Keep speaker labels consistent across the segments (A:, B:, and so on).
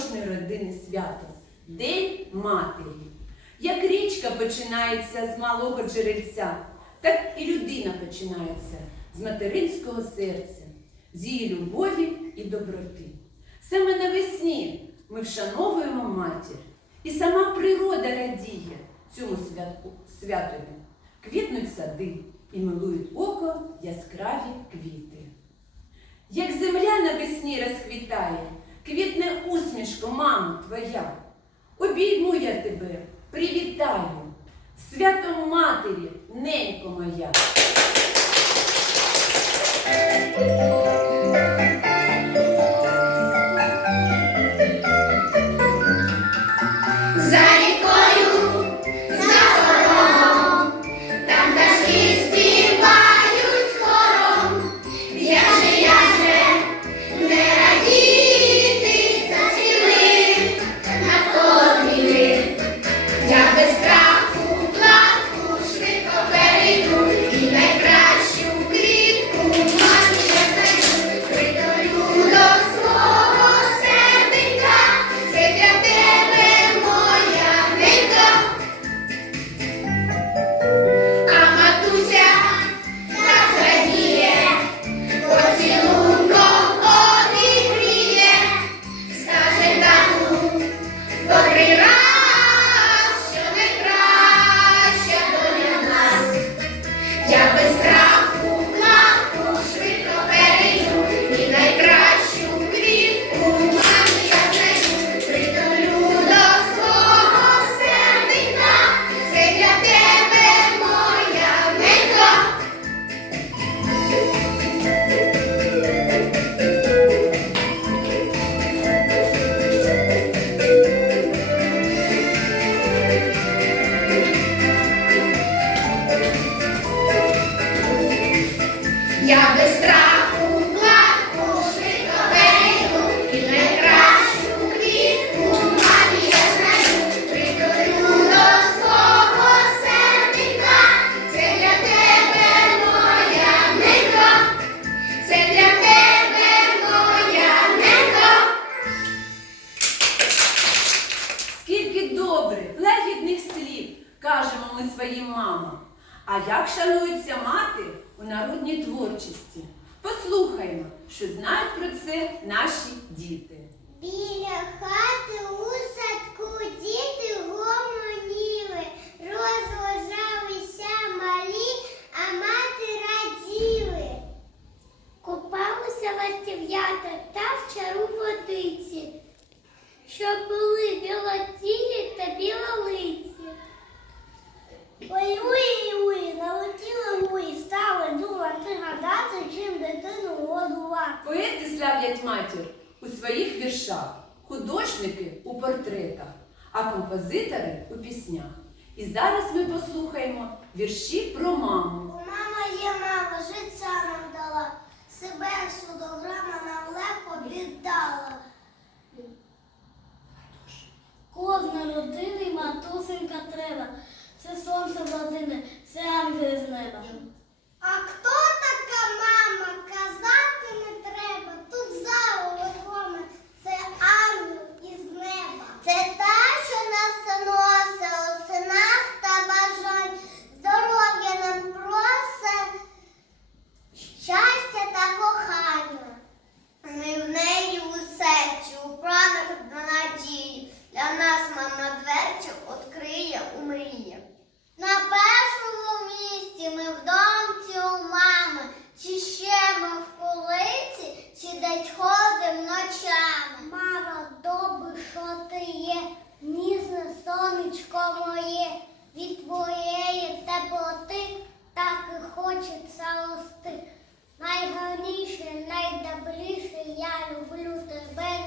A: кожної родини свято День Матері. Як річка починається з малого джерельця, так і людина починається з материнського серця, з її любові і доброти. Саме навесні ми вшановуємо матір, і сама природа радіє цьому святку, святові. Квітнуть сади і милують око яскраві квіти. Як земля навесні розквітає, квітне усмішко, мамо твоя. Обійму я тебе, привітаю, свято матері, ненько моя.
B: А
A: як шанується мати у народній творчості? Послухаймо, що знають про це наші діти.
C: Біля хати у садку діти
A: портретах, а композитори у піснях. І зараз ми послухаємо вірші про маму.
C: Мама є мама, життя нам дала, себе судограма нам легко віддала. Кожна людина матусенька треба, це сонце родини, це ангели з неба. А хто така мама?
D: хочеться листи. Найгарніше, найдобріше я люблю тебе.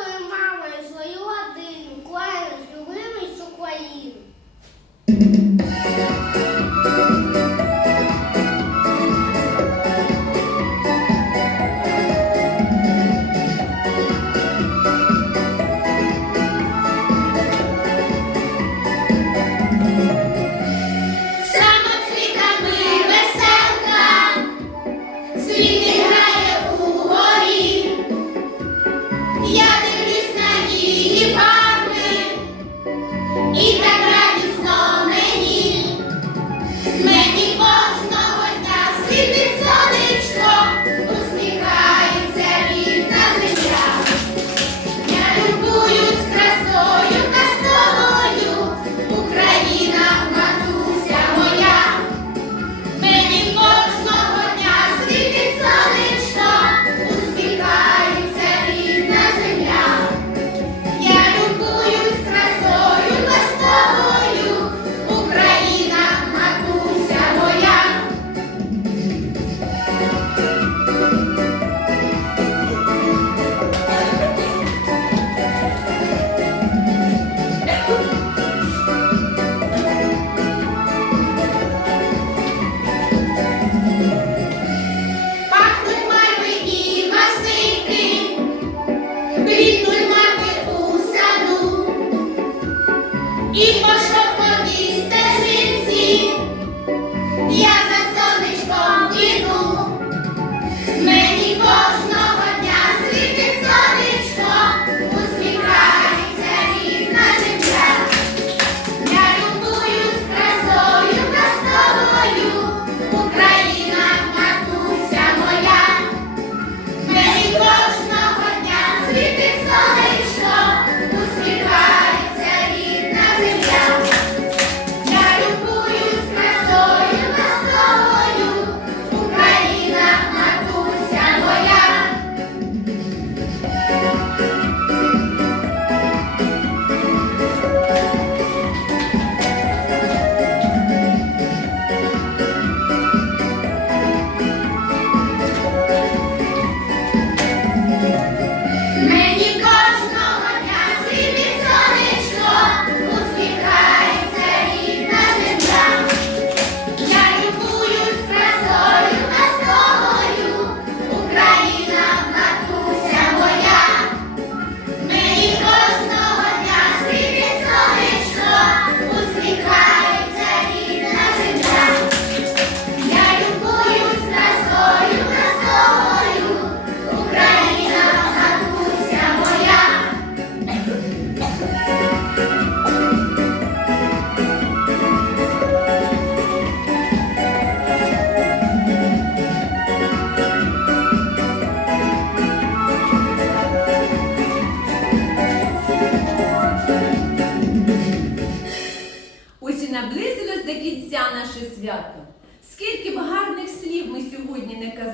D: Тато мамою свою родину, кланяють любимість Україну.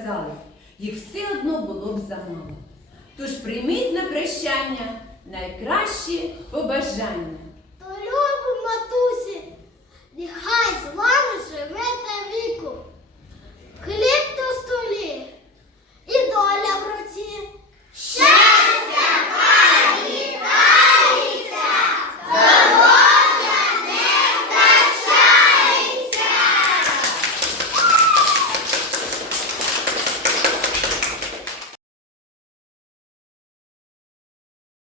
A: казали, їх все одно було б замало. Тож прийміть на прощання найкращі побажання. То любимо, матусі, нехай з вами.